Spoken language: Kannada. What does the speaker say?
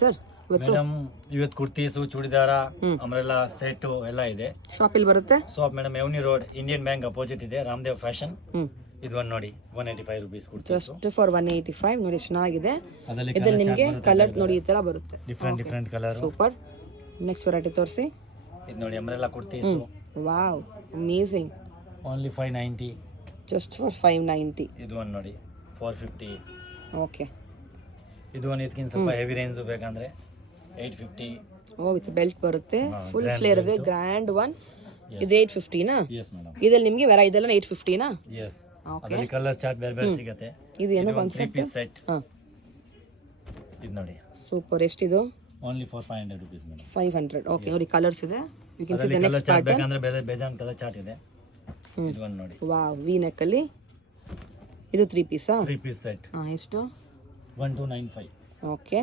ಸರ್ ಇವತ್ತು ಮೇಡಮ್ ಇವತ್ತು ಕುರ್ತೀಸು ಚೂಡಿದಾರ ಅಮ್ರೆಲ್ಲ ಸೆಟ್ ಎಲ್ಲ ಇದೆ. ಶಾಪ್ ಇಲ್ಲಿ ಬರುತ್ತೆ. Shop madam avenue road Indian bank opposite ಇದೆ, ರಾಮದೇವ್ ಫ್ಯಾಷನ್. ಹ್ಮ್ ಇದು ಒಂದು ನೋಡಿ 185 rupees ಕುರ್ತೀಸು. ಜಸ್ಟ್ ಫಾರ್ 185 ನೋಡಿ, ಚೆನ್ನಾಗಿದೆ. ಅದರಲ್ಲಿ ಇದ್ರಲ್ಲಿ ನಿಮಗೆ ಕಲರ್ ನೋಡಿ ಈ ತರ ಬರುತ್ತೆ. Different colour. Super. Next variety ತೋರಿಸಿ. ಇದು ನೋಡಿ umbrella kurtis. Wow, amazing. Only 590. Just for 590. ಇದು ಒಂದು ನೋಡಿ 450. ಓಕೆ. ಇದು ಒಂದು ಇದಕ್ಕಿಂತ ಸ್ವಲ್ಪ ಹೆವಿ ರೇಂಜ್ ಬೇಕಂದ್ರೆ 850. ಓ ವಿತ್ ಬೆಲ್ಟ್ ಬರುತ್ತೆ, ಫುಲ್ ಫ್ಲೇರ್ ಇದೆ, ಗ್ರ್ಯಾಂಡ್ ಒನ್. ಇದು 850 ನಾ? Yes madam. ಇದ್ರಲ್ಲಿ ನಿಮಗೆ ಇದೆಲ್ಲ 850 ನಾ? ಎಸ್. ಓಕೆ. ಅದರಲ್ಲಿ ಕಲರ್ ಚಾರ್ಟ್ ಬೇರೆ ಸಿಗುತ್ತೆ. ಇದು ಏನೋ ತ್ರೀ ಕಾನ್ಸೆಪ್ಟ್. Piece set. ಹಾ ಇದು ನೋಡಿ ಸೂಪರ್. ಎಷ್ಟಿದು? Only for 500 rupees madam. 500. Okay ನೋಡಿ, ಕಲರ್ಸ್ ಇದೆ. You can see the colour next chart pattern. ಬೇಕಂದ್ರೆ ಬೇಜಾನ್ ಕಲರ್ ಚಾರ್ಟ್ ಇದೆ. ಇದು ಒಂದು ನೋಡಿ ವಾವ್, ವಿ ನೆಕ್ ಅಲ್ಲಿ. ಇದು 3 ಪೀಸಾ? 3 piece set. ಎಷ್ಟು? 1295. ಓಕೆ.